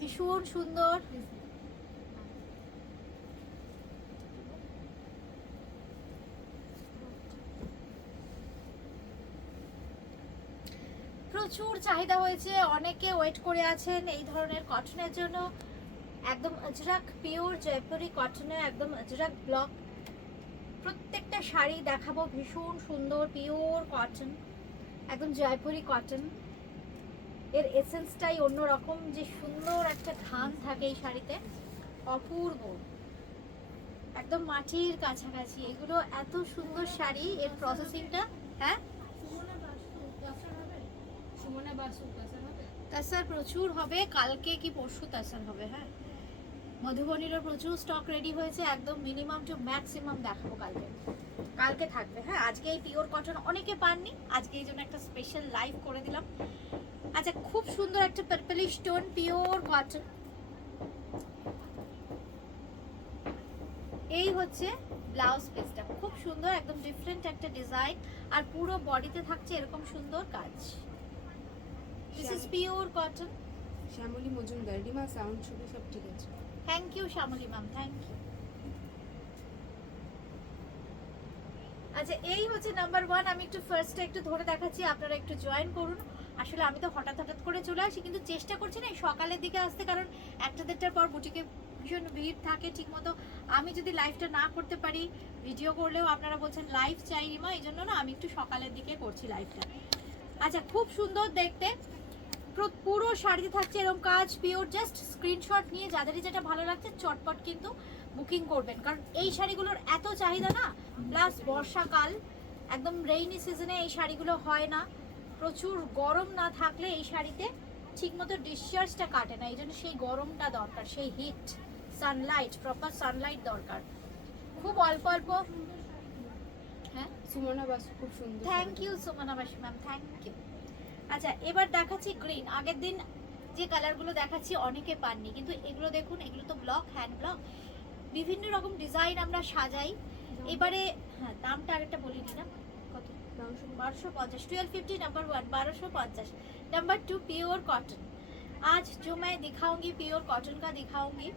ভীষণ সুন্দর। প্রচুর চাহিদা হয়েছে, অনেকে ওয়েট করে আছেন এই ধরনের কটনের জন্য। একদম আজরাক পিওর জয়পুরি কটনে, একদম আজরাক ব্লক। প্রত্যেকটা শাড়ি দেখাবো ভীষণ সুন্দর পিওর কটন, একদম জয়পুরি কটন। এর এসেন্সটাই অন্যরকম, যে সুন্দর একটা ঘাম থাকে এই শাড়িতে, অপূর্ব, একদম মাটির কাছাকাছি। এগুলো এত সুন্দর শাড়ি, এর প্রসেসিংটা। হ্যাঁ তাসার প্রচুর হবে, কালকে কি পরশু তাসার হবে। হ্যাঁ, মধুবনীরও প্রচুর স্টক রেডি হয়েছে, একদম মিনিমাম টু ম্যাক্সিমাম দেখাবো কালকে। কালকে থাকবে। হ্যাঁ, আজকে এই পিওর কটন অনেকে পাননি, আজকে এই জন্য একটা স্পেশাল লাইভ করে দিলাম। আচ্ছা, খুব সুন্দর একটা পার্পলিশ টোন পিওর কটন। এই হচ্ছে ব্লাউজ পিসটা, খুব সুন্দর, একদম ডিফারেন্ট একটা ডিজাইন, আর পুরো বডিতে থাকছে এরকম সুন্দর কাজ। This is pure cotton. Shyamali Majumdar, Rima sound ছবি সব ঠিক আছে। Thank you Shyamali ma'am, thank you. আচ্ছা, এই হচ্ছে নাম্বার 1। আমি একটু ফার্স্টে একটু ধরে দেখাচ্ছি, আপনারা একটু জয়েন করুন। আসলে আমি তো হঠাৎ করে চলে আসি, কিন্তু চেষ্টা করছি না সকালের দিকে আসতে, কারণ 1টা-1:30টার পর বুটিকে ভীষণ ভিড় থাকে ঠিকমতো। আমি যদি লাইভটা না করতে পারি, ভিডিও করলেও আপনারা বলছেন লাইভ চাই রিমা, এই জন্য না আমি একটু সকালের দিকে করছি লাইভটা। আচ্ছা, খুব সুন্দর দেখতে, পুরো শাড়িতে থাকছে এরকম কাজ পিওর। জাস্ট স্ক্রিনশট নিয়ে যাদেরই যেটা ভালো লাগছে চটপট কিন্তু বুকিং করবেন, কারণ এই শাড়িগুলোর এত চাহিদা না। প্লাস বর্ষাকাল, একদম রেইনি সিজনে এই শাড়িগুলো হয় না। প্রচুর গরম না থাকলে এই শাড়িতে ঠিকমতো ডিসচার্জটা কাটে না, এই জন্য সেই গরমটা দরকার, সেই হিট, সানলাইট, প্রপার সানলাইট দরকার। খুব অল্প অল্প। হ্যাঁ, সুমনা বাসু খুব সুন্দর। Thank you Sumana Basu ma'am, thank you. আচ্ছা, এবার দেখাচ্ছি গ্রিন। আগের দিন যে কালারগুলো দেখাচ্ছি অনেকে পাননি, কিন্তু এগুলো দেখুন, এগুলো তো ব্লক, হ্যান্ড ব্লক, বিভিন্ন রকম ডিজাইন আমরা সাজাই। এবারে হ্যাঁ, দামটা আরেকটা বলিনি না, কত? 1250। 1250 नंबर 1, 1250। Number 2 pure cotton. आज जो मैं दिखाऊंगी प्योर कॉटन का दिखाऊंगी,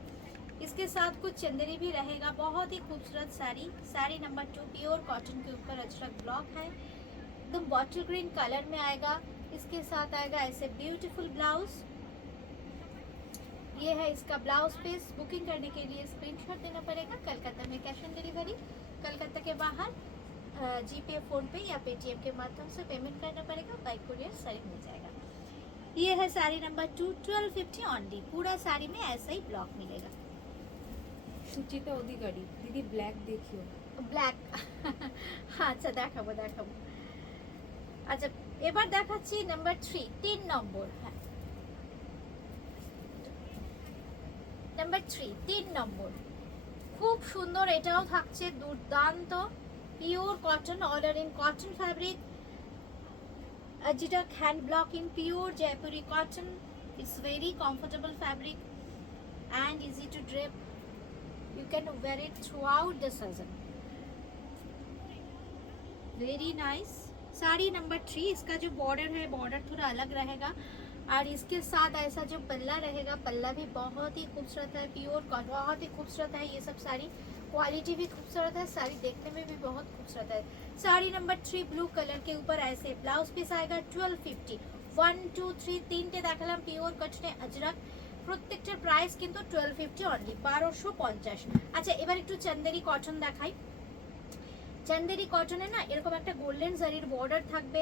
इसके साथ कुछ चंदेरी भी रहेगा। बहुत ही खूबसूरत sari. Sari number 2 pure cotton के ऊपर अजरक ब्लॉक है, एकदम बॉटल ग्रीन कलर में आएगा। इसके साथ आएगा ऐसे ब्यूटीफुल ब्लाउज। ये है इसका ब्लाउज पीस। बुकिंग करने के लिए स्क्रीनशॉट देना पड़ेगा। कलकत्ता में कैश ऑन डिलीवरी, कलकत्ता के बाहर जीपे, फोन पे या पेटीएम के माध्यम से पेमेंट करना पड़ेगा। बाय कुरियर साड़ी मिल जाएगा। ये है साड़ी नंबर 2, 1250 ऑनली। पूरा साड़ी में ऐसा ही ब्लॉक मिलेगा। সুচিতা অধিকারী, দিদি ব্ল্যাক দেখিও। ব্ল্যাক আচ্ছা, দেখাবো দেখাবো। আচ্ছা, এবার দেখাচ্ছি নাম্বার 3, 3 নম্বর। হ্যাঁ, নাম্বার 3, 3 নম্বর। খুব সুন্দর, এটাও থাকছে দুর্দান্ত pure cotton, order in cotton fabric, Ajrak hand block in pure Jaipuri cotton. It's very comfortable fabric and easy to drape. You can wear it throughout the season. Very nice. Sari number 3, इसका जो border है, border थोड़ा अलग रहेगा, और इसके साथ ऐसा जो पल्ला रहेगा, पल्ला भी बहुत ही खूबसूरत है। प्योर कॉटन, बहुत ही खूबसूरत है ये सब साड़ी। क्वालिटी भी खूबसूरत है, साड़ी देखने में भी बहुत खूबसूरत है। साड़ी नंबर 3 ब्लू कलर के ऊपर ऐसे ब्लाउज पीस आएगा 1250। 1 2 3 তিনটে দেখালাম পিওর কটনে আজরাক, প্রত্যেকটার প্রাইস কিন্তু 1250 অনলি, 1250। আচ্ছা, এবার একটু চন্দেরি কটন দেখাই। চন্দেরি কটনে না এরকম একটা গোল্ডেন জারির বর্ডার থাকবে।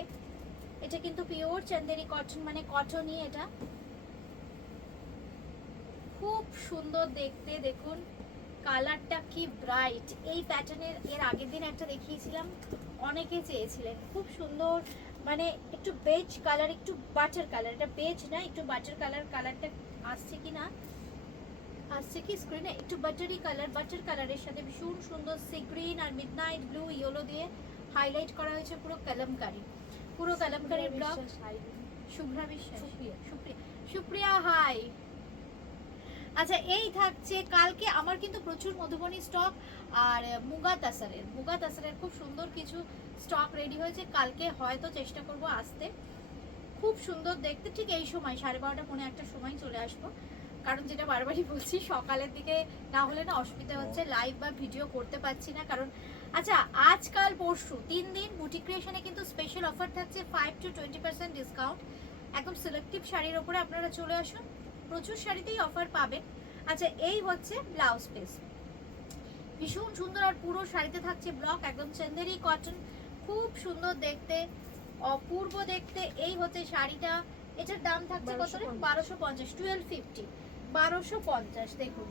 এটা কিন্তু পিওর চন্দেরি কটন, মানে কটনই এটা। খুব সুন্দর দেখতে, দেখুন কালারটা কি ব্রাইট। এই প্যাটার্নের এর আগের দিন একটা দেখিয়েছিলাম, অনেকে চেয়েছিলেন। খুব সুন্দর, মানে একটু বেজ কালার, একটু বাটার কালার। এটা বেজ না, একটু বাটার কালার। কালারটা আসছে কি না, আসছে কি স্ক্রিনে? একটু বাটারি কালার, বাটার কালারের সাথে ভীষণ সুন্দর সি গ্রিন আর মিডনাইট ব্লু ইয়েলো দিয়ে হাইলাইট করা হয়েছে। পুরো কলমকারি, পুরো কলমকারির ব্লক। শুভ্রা বিশ্বাস, সুপ্রিয়া, সুপ্রিয়া হাই। আচ্ছা, এই থাকছে কালকে আমার কিন্তু প্রচুর মধুবনী স্টক, আর মুগা তাসারের খুব সুন্দর কিছু স্টক রেডি হয়েছে। কালকে হয়তো চেষ্টা করব আসতে। খুব সুন্দর দেখতে, ঠিক এই সময় 12:30 পৌনে 1টার সময় চলে আসবো। কারণ যেটা বারবারই বলছি, সকালের দিকে না হলে না অসুবিধা হচ্ছে, লাইভ বা ভিডিও করতে পারছি না। কারণ আচ্ছা, আজকাল পরশু 3 দিন বুটিক ক্রিয়েশনে কিন্তু স্পেশাল অফার থাকছে 5 to 20% ডিসকাউন্ট। একদম সিলেক্টিভ শাড়ির ওপরে আপনারা চলে আসুন, প্রচুর শাড়িতেই অফার পাবেন। আচ্ছা, এই হচ্ছে ব্লাউজ পিস, ভীষণ সুন্দর। আর পুরো শাড়িতে থাকছে ব্লক, একদম চন্দেরি কটন, খুব সুন্দর দেখতে, অপূর্ব দেখতে। এই হচ্ছে শাড়িটা, এটার দাম থাকছে কত? 1250, 1250, 1250। দেখুন,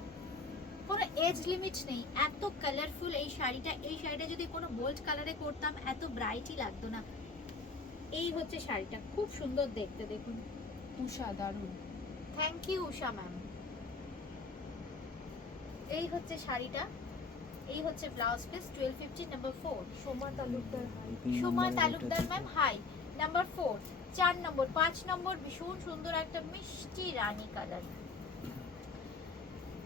কোনো এজ লিমিট নেই, এত কালারফুল এই শাড়িটা। এই শাড়িটা যদি কোনো বোল্ড কালারে করতাম এত ব্রাইটই লাগতো না। এই হচ্ছে শাড়িটা, খুব সুন্দর দেখতে, দেখুন। উষা দারুণ। Thank you Usha ma'am. এই হচ্ছে শাড়িটা, এই হচ্ছে blouse piece, 1250, number 4। Soma Talukdar hi. Soma Talukdar ma'am hi, number 4। 4 নম্বর, 5 নম্বর, ভীষণ সুন্দর একটা মিষ্টি রানী কালার।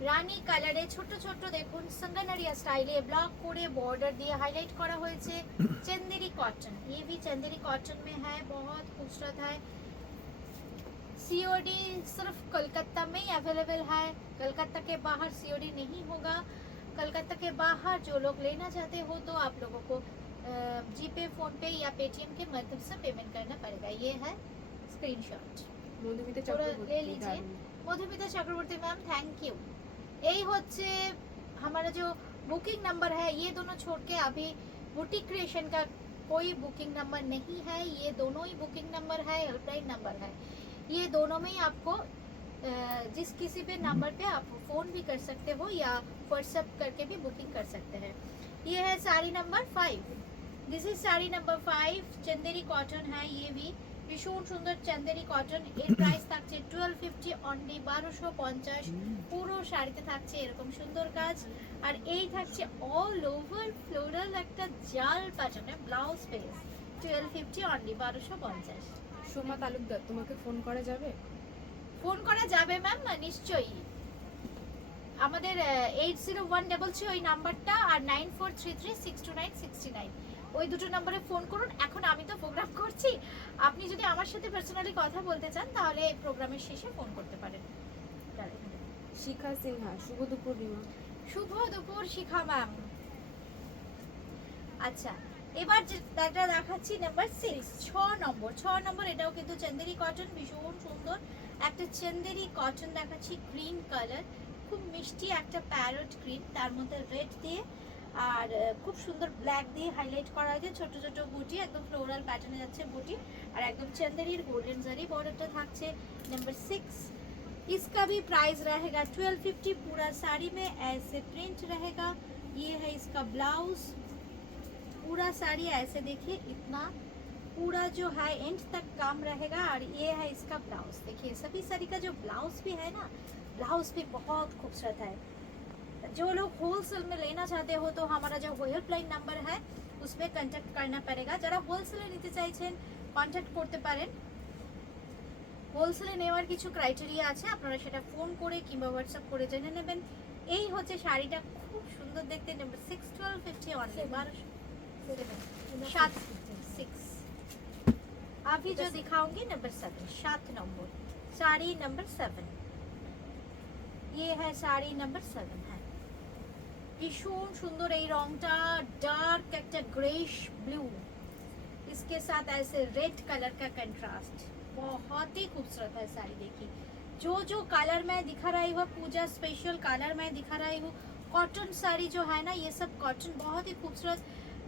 রানী কালারে ছোট ছোট দেখুন সঙ্গনারিয়া স্টাইলে ব্লক করে बॉर्डर দিয়ে হাইলাইট করা হয়েছে। चंदेरी कॉटन, ये भी चंदेरी कॉटन में है, बहुत खूबसूरत है। सीओडी सिर्फ कोलकाता में ही अवेलेबल है, कोलकाता के बाहर सीओडी नहीं होगा। कोलकाता के बाहर जो लोग लेना चाहते हो तो आप लोगों को जीपे, फोन पे या पेटीएम के माध्यम से पेमेंट करना पड़ेगा। ये है स्क्रीनशॉट, মধুমিতা थोड़ा ले চক্রবর্তী लीजिए। দারুণ। मधुमिता चक्रवर्ती मैम थैंक यू। यही होच्छे हमारा जो बुकिंग नंबर है, ये दोनों छोड़ के अभी बुटीक क्रिएशन का कोई बुकिंग नंबर नहीं है। ये दोनों ही बुकिंग नंबर है, हेल्पलाइन नंबर है। ये दोनों में ही आपको जिस किसी भी नंबर पे आप फ़ोन भी कर सकते हो या व्हाट्सएप करके भी बुकिंग कर सकते हैं। ये है sari number 5, this is sari number 5, Chanderi cotton है। ये भी ভীষণ সুন্দর চন্দেরি কটন। এর প্রাইস থাকছে 1250 অনলি, 1250। পুরো শাড়িতে থাকছে এরকম সুন্দর কাজ। আর এই থাকছে অল ওভার ফ্লোরাল একটা জাল প্যাটার্নের blouse piece, 1250 only, 1250। Soma Talukdar, তোমাকে ফোন করা যাবে? ফোন করা যাবে ম্যাম, নিশ্চয়ই। আমাদের 801333 ওই নাম্বারটা, আর 9433629629, ওই দুটো নম্বরে ফোন করুন। এখন আমি তো প্রোগ্রাম করছি, আপনি যদি আমার সাথে পার্সোনালি কথা বলতে চান তাহলে প্রোগ্রামের শেষে ফোন করতে পারেন। শিখা সিনহা, শুভ দুপুর রিমা। শুভ দুপুর শিখা ম্যাম। আচ্ছা, এবার যেটা দেখাচ্ছি নাম্বার 6, 6 নম্বর। 6 নম্বর, এটাও কিন্তু চন্দেরি কটন, ভীষণ সুন্দর একটা চন্দেরি কটন দেখাচ্ছি, গ্রিন কালার, খুব মিষ্টি একটা প্যারট গ্রিন, তার মধ্যে রেড দিয়ে আর খুব সুন্দর ব্ল্যাক দিয়ে হাইলাইট করা হয়েছে। ছোট ছোট বুটি, একদম ফ্লোরাল প্যাটার্নে যাচ্ছে বুটি, আর একদম চন্দেরির গোল্ডেন জারি বর্ডারটা থাকছে। नंबर 6, इसका भी प्राइस रहेगा 1250। पूरा साड़ी में ऐसे प्रिंट रहेगा। ये है इसका ब्लाउज, पूरा साड़ी ऐसे देखिए, इतना पूरा जो है एंड तक काम रहेगा। और ये है इसका ब्लाउज, देखिए सभी साड़ी का जो ब्लाउज भी है ना, ब्लाउज भी बहुत खूबसूरत है। जो लोग होलसेल में लेना चाहते हो तो हमारा जो हेल्पलाइन नंबर है उस पर कॉन्टैक्ट करना पड़ेगा। যারা হোলসেলে নিতে চাইছেন কন্ট্যাক্ট করতে পারেন। হোলসেলে নেওয়ার কিছু ক্রাইটেরিয়া আছে, আপনারা সেটা ফোন করে কিংবা হোয়াটসঅ্যাপ করে জেনে নেবেন। এই হচ্ছে শাড়িটা, খুব সুন্দর দেখতে। Number 6, 1250 only, 1200। अभी जो दिखाऊंगी नंबर 7, 7 नंबर साड़ी, नंबर 7। ये है साड़ी नंबर 7 है। भीषण सुंदर এই রংটা, डार्क একটা ग्रेश ब्लू, इसके साथ ऐसे रेड कलर का कंट्रास्ट, बहुत ही खूबसूरत है साड़ी। देखिए जो कलर मैं दिखा रही हूँ, पूजा स्पेशल कलर मैं दिखा रही हूँ। कॉटन साड़ी जो है ना, ये सब कॉटन बहुत ही खूबसूरत,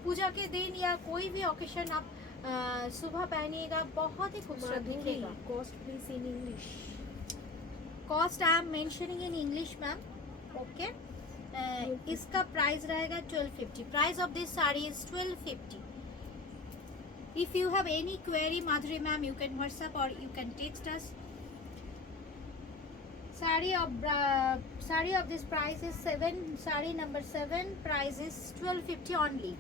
पूजा के दिन या कोई भी ओकेशन आप सुबह पहनिएगा, बहुत ही खूबसूरत दिखेगा। Cost please in English. Cost I am mentioning in English ma'am, okay. इसका प्राइस रहेगा 1250। Price of this sari is 1250। If you have any query, Madhuri ma'am, you can WhatsApp or you can text us. Saree of this price is 7. Saree number 7 price is 1250 only.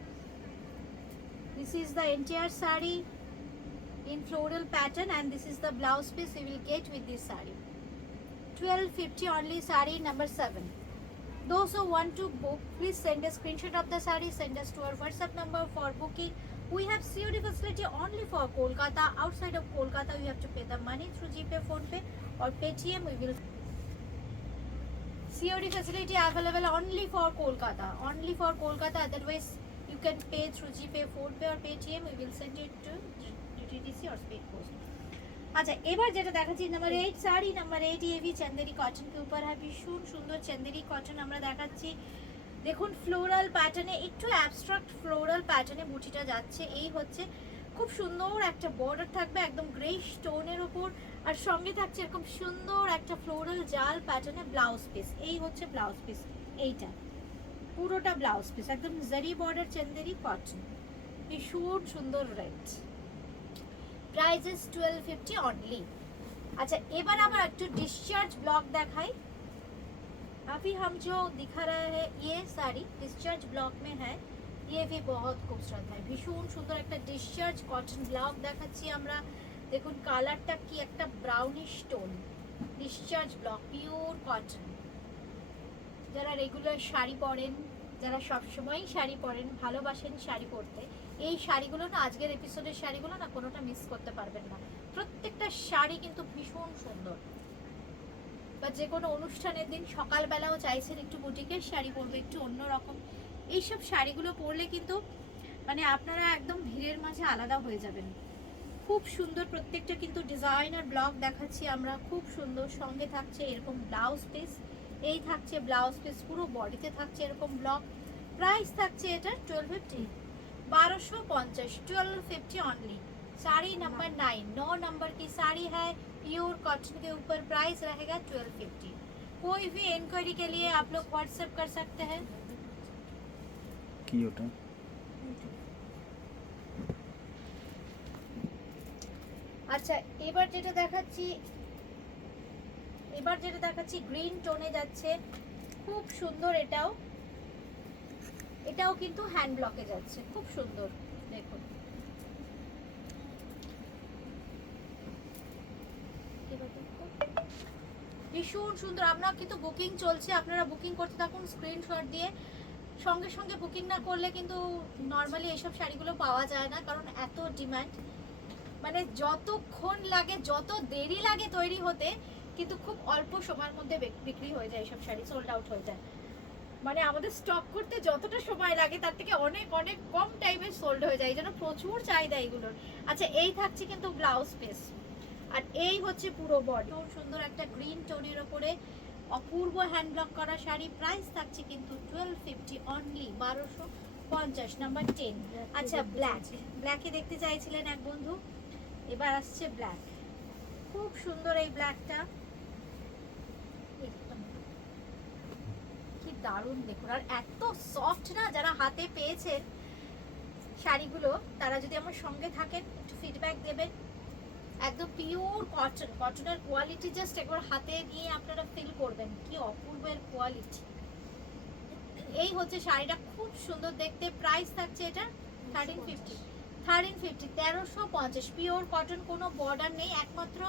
This is the entire saree in floral pattern, and this is the blouse piece you will get with this saree. 1250 only, saree number 7. Those who want to book, please send a screenshot of the saree, send us to our WhatsApp number for booking. We have COD facility only for Kolkata. Outside of Kolkata, you have to pay the money through GPay, PhonePe or Paytm. We will COD facility available only for Kolkata. Only for Kolkata. Otherwise, you can pay through GPay, PhonePe or Paytm. We will send it to DTDC or Speed Post. अच्छा এবার যেটা দেখাচ্ছি number 8 sari number 8 ये भी Chanderi cotton के ऊपर है ভীষণ সুন্দর चंदेरी कॉटन আমরা দেখাচ্ছি দেখুন ফ্লোরাল প্যাটার্নে একটু অ্যাবস্ট্রাক্ট ফ্লোরাল প্যাটার্নে বুটিটা যাচ্ছে এই হচ্ছে খুব সুন্দর একটা বর্ডার থাকবে একদম গ্রে স্টোনের উপর আর সঙ্গে থাকছে এরকম সুন্দর একটা ফ্লোরাল জাল প্যাটার্নে ব্লাউজ পিস এই হচ্ছে ব্লাউজ পিস এইটা পুরোটা ব্লাউজ পিস একদম জারি বর্ডার চন্দেরি কটন ভীষণ সুন্দর রেড প্রাইস ইজ 1250 অনলি अच्छा এবার আমরা একটু ডিসচার্জ ব্লক দেখাই अभी हम जो दिखा रहे हैं ये साड़ी डिस्चार्ज ब्लॉक में है ये भी बहुत खूबसूरत है ভীষণ সুন্দর একটা ডিসচার্জ কটন ব্লক দেখাচ্ছি আমরা দেখুন কালারটা কি একটা brownish tone discharge block pure cotton যারা রেগুলার শাড়ি পরেন যারা সব সময় শাড়ি পরেন ভালোবাসেন শাড়ি পরতে এই শাড়িগুলো না আজকের এপিসোডের শাড়িগুলো না কোনোটা মিস করতে পারবেন না প্রত্যেকটা শাড়ি কিন্তু ভীষণ সুন্দর বা যে কোনো অনুষ্ঠানের দিন সকালবেলাও চাইছেন একটু বুটিকের শাড়ি পরবে একটু অন্যরকম এইসব শাড়িগুলো পরলে কিন্তু মানে আপনারা একদম ভিড়ের মাঝে আলাদা হয়ে যাবেন খুব সুন্দর প্রত্যেকটা কিন্তু ডিজাইনার ব্লক দেখাচ্ছি আমরা খুব সুন্দর সঙ্গে থাকছে এরকম ব্লাউজ পিস এই থাকছে ব্লাউজ পিস পুরো বডিতে থাকছে এরকম ব্লক প্রাইস থাকছে এটা 1250 1250 1250 ऑनली साड़ी नंबर 9 नंबर की साड़ी है प्योर कॉटन के ऊपर प्राइस रहेगा 1250 कोई भी इंक्वायरी के लिए आप लोग व्हाट्सएप कर सकते हैं কি ওটা আচ্ছা এবার যেটা দেখাচ্ছি গ্রিন টোনে যাচ্ছে খুব সুন্দর এটাও কিন্তু হ্যান্ড ব্লকে যাচ্ছে খুব সুন্দর দেখুন ভীষণ সুন্দর আমরা কিন্তু বুকিং চলছে আপনারা বুকিং করতে থাকুন স্ক্রিনশট দিয়ে সঙ্গে সঙ্গে বুকিং না করলে কিন্তু নর্মালি এইসব শাড়িগুলো পাওয়া যায় না কারণ এত ডিমান্ড মানে যতক্ষণ লাগে যত দেরি লাগে তৈরি হতে কিন্তু খুব অল্প সময়ের মধ্যে বিক্রি হয়ে যায় এইসব শাড়ি সোল্ড আউট হয়ে যায় মানে আমাদের স্টক করতে যতটা সময় লাগে তার থেকে অনেক অনেক কম টাইমে সোল্ড হয়ে যায় এই জন্য প্রচুর চাহিদা এইগুলোর আচ্ছা এই থাকছে কিন্তু ব্লাউজ পিস আর এই হচ্ছে পুরো বডি খুব সুন্দর একটা গ্রিন টোনের উপরে অপূর্ব হ্যান্ড ব্লক করা শাড়ি প্রাইস থাকছে কিন্তু 1250 অনলি 1250 নাম্বার 10 আচ্ছা ব্ল্যাকে দেখতে চাইছিলেন এক বন্ধু এবার আসছে ব্ল্যাক খুব সুন্দর এই ব্ল্যাকটা কি দারুণ দেখুন আর এত সফট না যারা হাতে পেয়েছেন শাড়িগুলো তারা যদি আমার সঙ্গে থাকেন একটু ফিডব্যাক দেবেন একদম পিওর কটনের কোয়ালিটি জাস্ট একবার হাতে নিয়ে আপনারা ফিল করবেন কি অপূর্বের কোয়ালিটি এই হচ্ছে শাড়িটা খুব সুন্দর দেখতে প্রাইস থাকছে এটা 1350 পিওর কটন কোনো বর্ডার নেই একমাত্র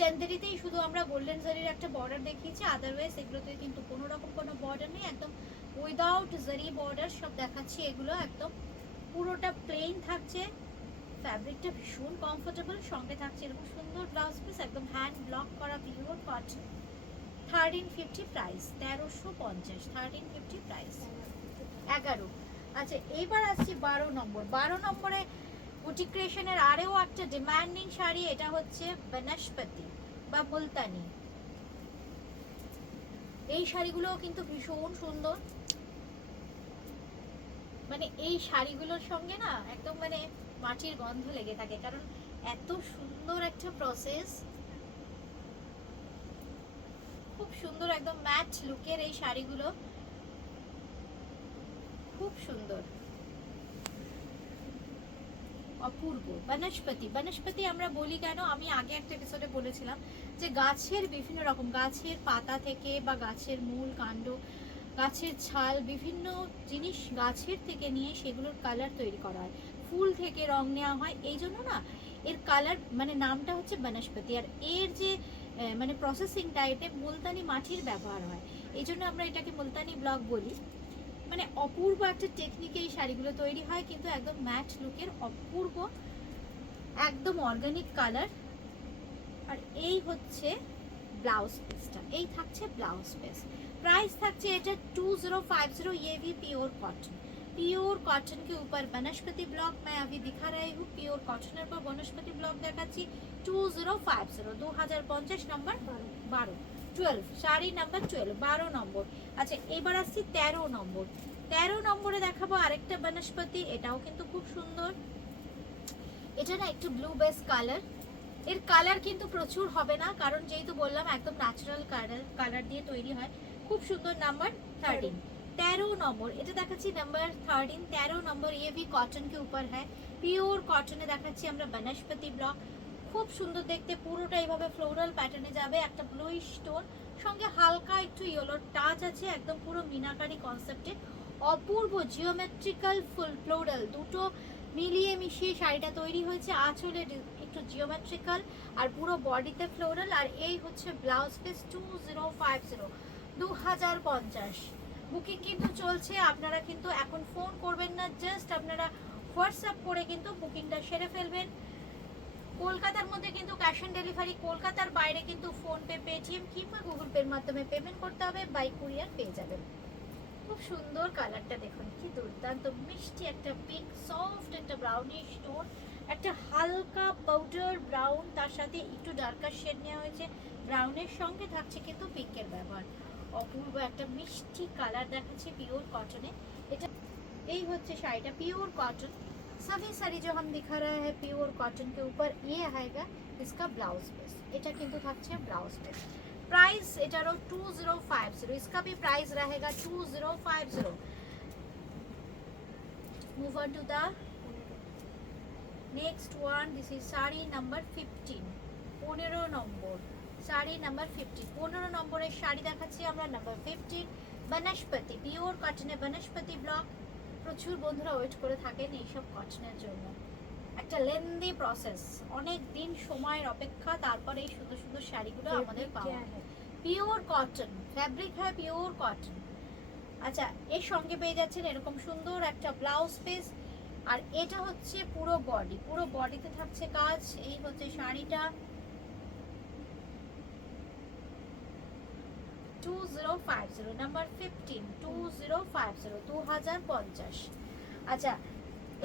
চন্দেরিতেই শুধু আমরা গোল্ডেন জারির একটা বর্ডার দেখিয়েছি আদারওয়াইজ এগুলোতে কিন্তু কোনো রকম কোনো বর্ডার নেই একদম উইদাউট জারি বর্ডার সব দেখাচ্ছি এগুলো একদম পুরোটা প্লেন থাকছে ফ্যাব্রিকটা ভীষণ কমফোর্টেবল সঙ্গে থাকছে এরকম সুন্দর ব্লাউজ পিস একদম হ্যান্ড ব্লক করা পিওর কটন 1350 প্রাইস 1350 প্রাইস 11 আচ্ছা এইবার আসছি 12 নম্বরে বুটিক ক্রিয়েশনের আরেও একটা ডিমান্ডিং শাড়ি এটা হচ্ছে বনস্পতি বা মুলতানি এই শাড়িগুলো কিন্তু ভীষণ সুন্দর মানে এই শাড়িগুলোর সঙ্গে না একদম মানে মাটির গন্ধ লেগে থাকে কারণ এত সুন্দর একটা প্রসেস খুব সুন্দর একদম ম্যাট লুকের এই শাড়িগুলো খুব সুন্দর অপূর্ব বনস্পতি আমরা বলি কেন আমি আগে একটা এপিসোডে বলেছিলাম যে গাছের বিভিন্ন রকম গাছের পাতা থেকে বা গাছের মূল কাণ্ড গাছের ছাল বিভিন্ন জিনিস গাছের থেকে নিয়ে সেগুলোর কালার তৈরি করা হয় ফুল থেকে রং নেওয়া হয় এই জন্য না এর কালার মানে নামটা হচ্ছে বনস্পতি আর এর যে মানে প্রসেসিংটা এতে মুলতানি মাটির ব্যবহার হয় এই জন্য আমরা এটাকে মুলতানি ব্লক বলি মানে অপূর্ব একটা টেকনিকে এই শাড়িগুলো তৈরি হয় কিন্তু একদম ম্যাট লুকের অপূর্ব একদম অর্গানিক কালার আর এই হচ্ছে ব্লাউজ পিসটা, এই থাকছে ব্লাউজ পিস। प्राइस থাকছে এটা 2050 ये भी प्योर कॉटन। प्योर कॉटन के ऊपर वनस्पति ब्लॉक मैं अभी दिखा रही हूँ। प्योर कॉटन पर वनस्पति ब्लॉक দেখাচ্ছি 2050 2050 নাম্বার 12 শাড়ি নাম্বার 12 নম্বর। আচ্ছা এবার আসছি 13 নম্বর। 13 নম্বরে দেখাবো আরেকটা বনস্পতি, এটাও কিন্তু খুব সুন্দর। এটা না একটু ব্লু বেস কালার, এর কালার কিন্তু প্রচুর হবে না কারণ যেহেতু বললাম একদম ন্যাচারাল কালার দিয়ে তৈরি হয়। খুব সুন্দর নাম্বার 13 13 নম্বর এটা দেখাচ্ছি নাম্বার 13 13 নম্বর। ये भी कॉटन के ऊपर है, পিওর কটনে দেখাচ্ছি আমরা বনস্পতি ব্লক। খুব সুন্দর দেখতে, পুরোটা এইভাবে ফ্লোরাল প্যাটার্নে যাবে, একটা ব্লুইশ টোন সঙ্গে হালকা একটু ইয়েলো টাচ আছে, একদম পুরো মিনাকারি কনসেপ্টে অপূর্ব জিওমেট্রিক্যাল ফুল ফ্লোরাল দুটো মিলিয়ে মিশিয়ে শাড়িটা তৈরি হয়েছে। আঁচলে একটু জিওমেট্রিক্যাল আর পুরো বডিতে ফ্লোরাল। আর এই হচ্ছে ব্লাউজ পিস 2050 2050। বুকিং কিন্তু চলছে, আপনারা কিন্তু এখন ফোন করবেন না, জাস্ট আপনারা হোয়াটসঅ্যাপ করে কিন্তু বুকিংটা সেরে ফেলবেন। কলকাতার মধ্যে কিন্তু ক্যাশ অন ডেলিভারি, কলকাতার বাইরে কিন্তু ফোনপে, পেটিএম কিংবা গুগল পের মাধ্যমে পেমেন্ট করতে হবে, বাই কুরিয়ার পেয়ে যাবেন। খুব সুন্দর কালারটা দেখুন, কি দুর্দান্ত মিষ্টি একটা পিঙ্ক, সফট একটা ব্রাউনিশ টোন, একটা হালকা পাউডার ব্রাউন, তার সাথে একটু ডার্কার শেড নেওয়া হয়েছে ব্রাউনের সঙ্গে, থাকছে কিন্তু পিঙ্কের ব্যবহার। অপূর্ব একটা মিষ্টি কালার দেখাচ্ছে পিওর কটনে। এটা এই হচ্ছে শাড়িটা পিওর কটন। सभी साड़ी जो हम दिखा रहे हैं प्योर कॉटन के ऊपर ये आएगा इसका ब्लाउज पीस। এটা কিন্তু থাকছে ব্লাউজ পিস। प्राइस এটারও 2050, इसका भी प्राइस रहेगा 2050। Move on to the next one, this is sari number 15 15 নম্বর শাড়ি নাম্বার 15 15 নম্বরের শাড়ি দেখাচ্ছি আমরা নাম্বার 15 বনস্পতি পিওর কটনে বনস্পতি ব্লক। প্রচুর বন্ধুরা ওয়েট করে থাকেন এইসব কটনের জন্য, একটা লেন্দি প্রসেস, অনেক দিন সময়ের অপেক্ষা, তারপরে এই সুন্দর সুন্দর শাড়িগুলো আমাদের পাওয়া। পিওর কটন ফ্যাব্রিক হয়, পিওর কটন। আচ্ছা এর সঙ্গে পেয়ে যাচ্ছেন এরকম সুন্দর একটা ব্লাউজ পিস। আর এটা হচ্ছে পুরো বডি, পুরো বডিতে থাকছে কাজ। এই হচ্ছে শাড়িটা 2050 নাম্বার 15 2050 2050। আচ্ছা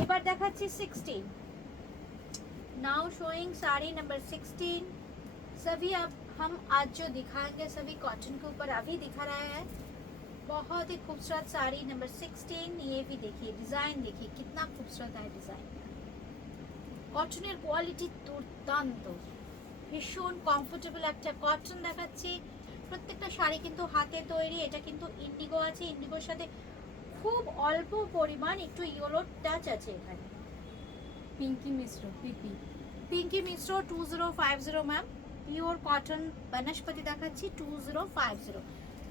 এবার দেখাচ্ছি 16। Now showing sari number 16। सभी अब हम आज जो दिखाएंगे सभी कॉटन के ऊपर अभी दिखा रहा है। बहुत ही खूबसूरत साड़ी नंबर 16। ये भी देखिए डिजाइन, देखिए कितना खूबसूरत है डिजाइन। কটনের কোয়ালিটি দুর্দান্ত, ভীষণ কমফোর্টেবল একটা কটন দেখাচ্ছি। প্রত্যেকটা শাড়ি কিন্তু হাতে তৈরি। এটা কিন্তু ইন্ডিগো আছে, ইন্ডিগোর সাথে খুব অল্প পরিমাণ একটু ইয়েলো টাচ আছে এখানে। পিঙ্কি মিশ্র পিপি পিঙ্কি মিশ্র 2050 ম্যাম। পিওর কটন বনস্পতি দেখাচ্ছি 2050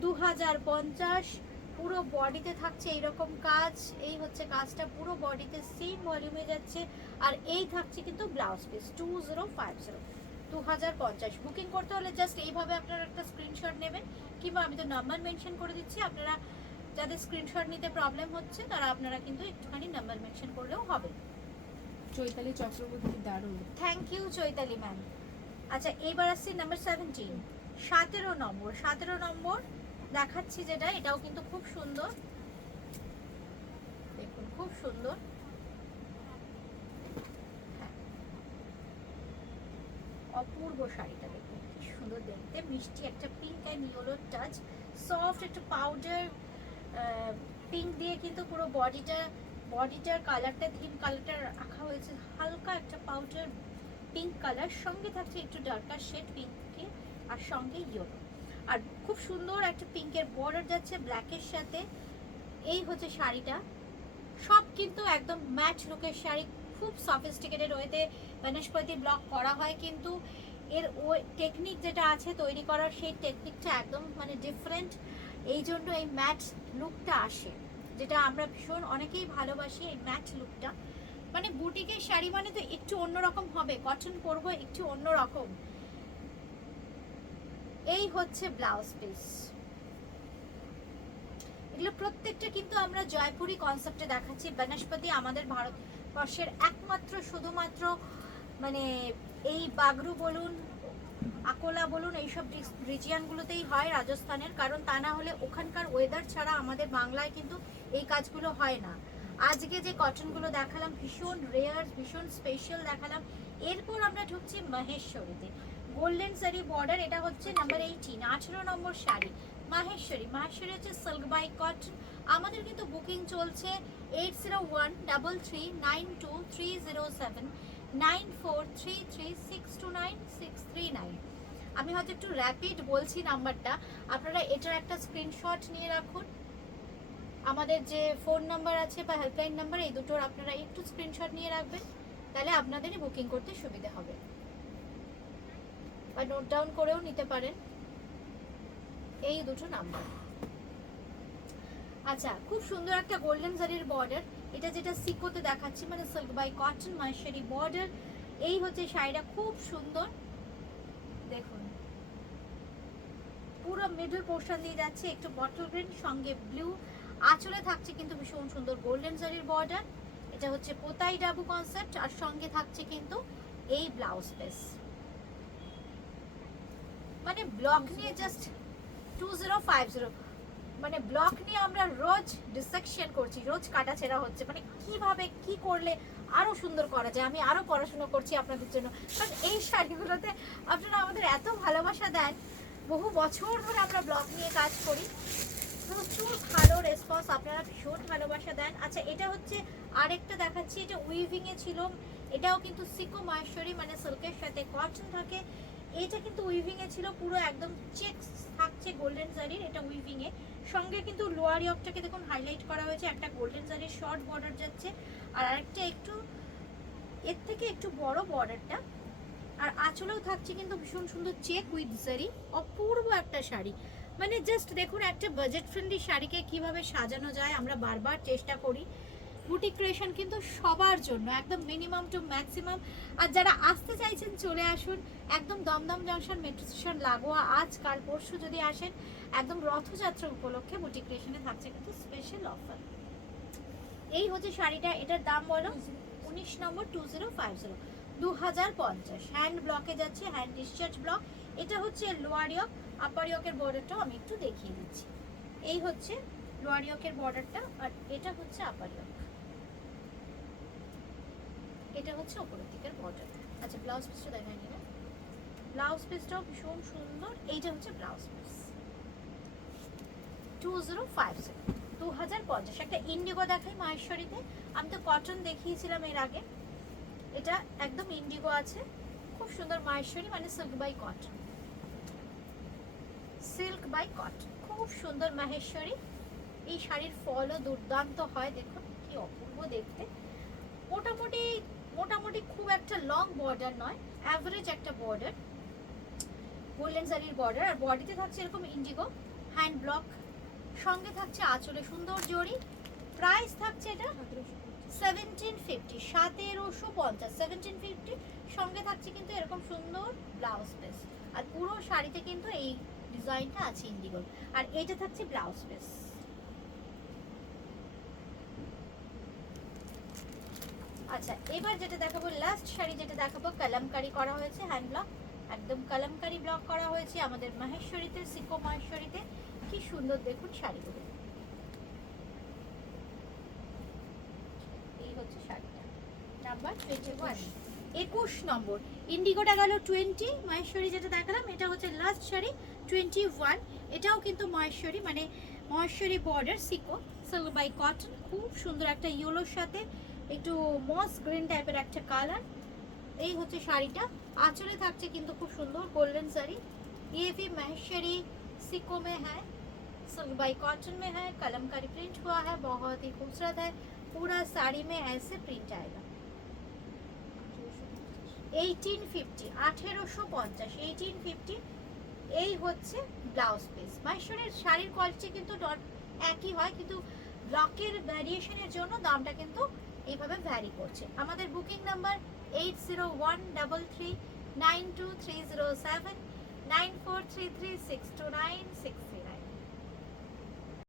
2050। পুরো বডিতে থাকছে এইরকম কাজ। এই হচ্ছে কাজটা পুরো বডিতে সেম ভলিউমে যাচ্ছে। আর এই থাকছে কিন্তু ব্লাউজ পিস 2050 2050। বুকিং করতে হলে জাস্ট এইভাবে আপনারা একটা স্ক্রিনশট নেবেন, কিংবা আমি তো নাম্বার মেনশন করে দিচ্ছি, আপনারা যাদের স্ক্রিনশট নিতে প্রবলেম হচ্ছে তারা আপনারা কিন্তু একটুখানি নাম্বার মেনশন করলেও হবে। চৈতালি চক্রবর্তী দারুণ। Thank you Chaitali ma'am. আচ্ছা এইবার আসছি নাম্বার 17 17 নম্বর 17 নম্বর দেখাচ্ছি যেটা, এটাও কিন্তু খুব সুন্দর, দেখুন খুব সুন্দর। হ্যাঁ, অপূর্ব শাড়িটা দেখুন কি সুন্দর দেখতে, মিষ্টি একটা pink and yellow touch, soft একটা পাউডার পিঙ্ক দিয়ে কিন্তু পুরো বডিটার কালারটা থিম কালারটা রাখা হয়েছে, হালকা একটা পাউডার পিঙ্ক কালার, সঙ্গে থাকছে একটু ডার্কার শেড পিঙ্কে, আর সঙ্গে ইয়েলো। আর খুব সুন্দর একটা পিঙ্কের বর্ডার যাচ্ছে ব্ল্যাকের সাথে। এই হচ্ছে শাড়িটা, সব কিন্তু একদম ম্যাচ লুকের শাড়ি, খুব সফিস্টিকেটেড ওয়েতে বনস্পতি ব্লক করা হয়, কিন্তু এর ওই টেকনিক যেটা আছে তৈরি করার, সেই টেকনিকটা একদম মানে ডিফারেন্ট। এই জন্য এই ম্যাচ লুকটা আসে, যেটা আমরা ভীষণ অনেকেই ভালোবাসি এই ম্যাচ লুকটা। মানে বুটিকের শাড়ি মানে তো একটু অন্যরকম হবে, কটন পরবো একটু অন্যরকম। এই হচ্ছে ব্লাউজ পিস। এগুলো প্রত্যেকটা কিন্তু আমরা জয়পুরি কনসেপ্টে দেখাচ্ছি। বনস্পতি আমাদের ভারতবর্ষের একমাত্র শুধুমাত্র মানে এই বাগরু বলুন, আকোলা বলুন এইসব রিজিয়নগুলোতেই হয় রাজস্থানের, কারণ তা না হলে ওখানকার ওয়েদার ছাড়া আমাদের বাংলায় কিন্তু এই কাজগুলো হয় না। আজকে যে কটনগুলো দেখালাম ভীষণ রেয়ার, ভীষণ স্পেশাল দেখালাম। এরপর আমরা ঢুকছি মহেশ্বরীতে। গোল্ডেন সারি বর্ডার, এটা হচ্ছে নাম্বার 18, 18 নম্বর শাড়ি মাহেশ্বরী। মাহেশ্বরী হচ্ছে সিল্ক বাই কটন। আমাদের কিন্তু বুকিং চলছে 8013392307 9433629639 আমি হয়তো একটু র্যাপিড বলছি নাম্বারটা, আপনারা এটার একটা স্ক্রিনশট নিয়ে রাখুন। আমাদের যে ফোন নাম্বার আছে বা হেল্পলাইন নাম্বার, এই দুটোর আপনারা একটু স্ক্রিনশট নিয়ে রাখবেন, তাহলে আপনাদেরই বুকিং করতে সুবিধা হবে, বা নোট ডাউন করেও নিতে পারেন এই দুটো নাম্বার। আচ্ছা, খুব সুন্দর একটা গোল্ডেন জারির বর্ডার, এটা যেটা সিকোতে দেখাচ্ছি, মানে silk by cotton Maheshwari border. এই হচ্ছে শাড়িটা, খুব সুন্দর দেখুন, পুরো মিডল পোর্শন দিয়ে যাচ্ছে একটু বটল গ্রিন, সঙ্গে ব্লু। আঁচলে থাকছে কিন্তু ভীষণ সুন্দর গোল্ডেন জারির বর্ডার। এটা হচ্ছে পোতাই ডাবু কনসেপ্ট, আর সঙ্গে থাকছে কিন্তু এই ব্লাউজ পিস। মানে ব্লক নিয়ে জাস্ট 2050, মানে ব্লক নিয়ে আমরা রোজ ডিসেকশন করছি, রোজ কাটাছেড়া হচ্ছে, মানে কিভাবে কি করলে আরো সুন্দর করা যায়। আমি আরো পড়াশোনা করছি আপনাদের জন্য, কারণ এই শাড়িগুলোতে আপনারা আমাদের এত ভালোবাসা দেন। বহু বছর ধরে আমরা ব্লগ নিয়ে কাজ করি, প্রচুর ভালো রেসপন্স, আপনারা ভীষণ ভালোবাসা দেন। আচ্ছা, এটা হচ্ছে আরেকটা দেখাচ্ছি, এটা উইভিং এ ছিল, এটাও কিন্তু সিকো মাহেশ্বরী, মানে সিল্কের সাথে কটন থাকে। এটা কিন্তু উইভিং এ ছিল, পুরো একদম চেকস থাকছে গোল্ডেন জারির, এটা উইভিং এ। সঙ্গে কিন্তু লোয়ার ইয়কটাকে দেখুন হাইলাইট করা হয়েছে, একটা গোল্ডেন জারির শর্ট বর্ডার যাচ্ছে, আর আরেকটা একটু এর থেকে একটু বড় বর্ডারটা। আর আঁচলেও থাকছে কিন্তু ভীষণ সুন্দর চেক উইথ জারি, অপূর্ব একটা শাড়ি। মানে জাস্ট দেখুন, একটা বাজেট ফ্রেন্ডলি শাড়িকে কিভাবে সাজানো যায় আমরা বারবার চেষ্টা করি। বুটিক ক্রিয়েশন কিন্তু সবার জন্য, একদম মিনিমাম টু ম্যাক্সিমাম। আর যারা আসতে চাইছেন চলে আসুন, একদম দমদম জংশন মেট্রো স্টেশন লাগোয়া। আজ কাল পরশু যদি আসেন, একদম রথযাত্রা উপলক্ষে বুটিক ক্রিয়েশনে থাকছে কিন্তু স্পেশাল অফার। এই হচ্ছে শাড়িটা, এটার দাম বলো 19 নম্বর 2050, 2050। হ্যান্ড ব্লকে যাচ্ছে, হ্যান্ড ডিসচার্জ ব্লক। এটা হচ্ছে লোয়ার ইয়ক, আপার ইয়কের বর্ডারটাও আমি একটু দেখিয়ে দিচ্ছি। এই হচ্ছে লোয়ার ইয়কের বর্ডারটা, আর এটা হচ্ছে আপার ইয়ক, এটা হচ্ছে উপরের দিকের বর্ডার। আচ্ছা, ব্লাউজ পিসটা দেখাইনি না, ব্লাউজ পিসটাও ভীষণ সুন্দর। এইটা হচ্ছে ব্লাউজ পিস 2050, 2050। একটা ইন্ডিগো দেখাই মাহেশ্বরীতে, আমি তো কটন দেখিয়েছিলাম এর আগে, এটা একদম ইন্ডিগো আছে, খুব সুন্দর মাহেশ্বরী, মানে silk by cotton, silk by cotton, খুব সুন্দর মাহেশ্বরী। এই শাড়ির ফলও দুর্দান্ত হয়, দেখুন কি অপূর্ব দেখতে। মোটামুটি মোটামুটি খুব একটা লং বর্ডার নয়, অ্যাভারেজ একটা বর্ডার, গোল্ডেন জারির বর্ডার। আর বডিতে থাকছে এরকম ইন্ডিগো হ্যান্ড ব্লক, সঙ্গে থাকছে আঁচলে সুন্দর জড়ি। প্রাইস থাকছে এটা 1750, 1750, 1750। সঙ্গে থাকছে কিন্তু এরকম সুন্দর ব্লাউজ পিস, আর পুরো শাড়িতে কিন্তু এই ডিজাইনটা আছে ইন্ডিগোর, আর এটা থাকছে ব্লাউজ পিস। আচ্ছা, এবার যেটা দেখাবো, লাস্ট শাড়ি যেটা দেখাবো, কালামকারি করা হয়েছে হ্যান্ড ব্লক, একদম কালামকারি ব্লক করা হয়েছে আমাদের মাহেশ্বরীতে, সিকো মাহেশ্বরীতে। কি সুন্দর দেখুন শাড়িগুলো। এই হচ্ছে শাড়িটা, নাম্বার 21, 21 নম্বর। ইন্ডিগোটা গেল 20, মাহেশ্বরী যেটা দেখালাম এটা হচ্ছে লাস্ট শাড়ি 21। এটাও কিন্তু মাহেশ্বরী, মানে মহেশ্বরী বর্ডার, সিকো সিল্ক বাই কটন। খুব সুন্দর একটা ইয়েলোর সাথে একটু মস গ্রিন টাইপের একটা কালার। এই হচ্ছে শাড়িটা, আঁচলে থাকছে কিন্তু খুব সুন্দর গোল্ডেন শাড়ি। ये भी महेश्वरी सिको में है, सिल्क बाई कॉटन में है, कलमकारी प्रिंट हुआ है, बहुत ही खूबसूरत है। पूरा साड़ी में ऐसे प्रिंट आएगा। 1850, 1850, 1850। এই হচ্ছে ব্লাউজ পিস। মাহেশ্বরীর শাড়ির কোয়ালিটি কিন্তু একই হয়, কিন্তু ব্লকের ভ্যারিয়েশনের জন্য দামটা কিন্তু এইভাবে ভ্যারি করছে। আমাদের বুকিং নাম্বার 8013392307 9433629639।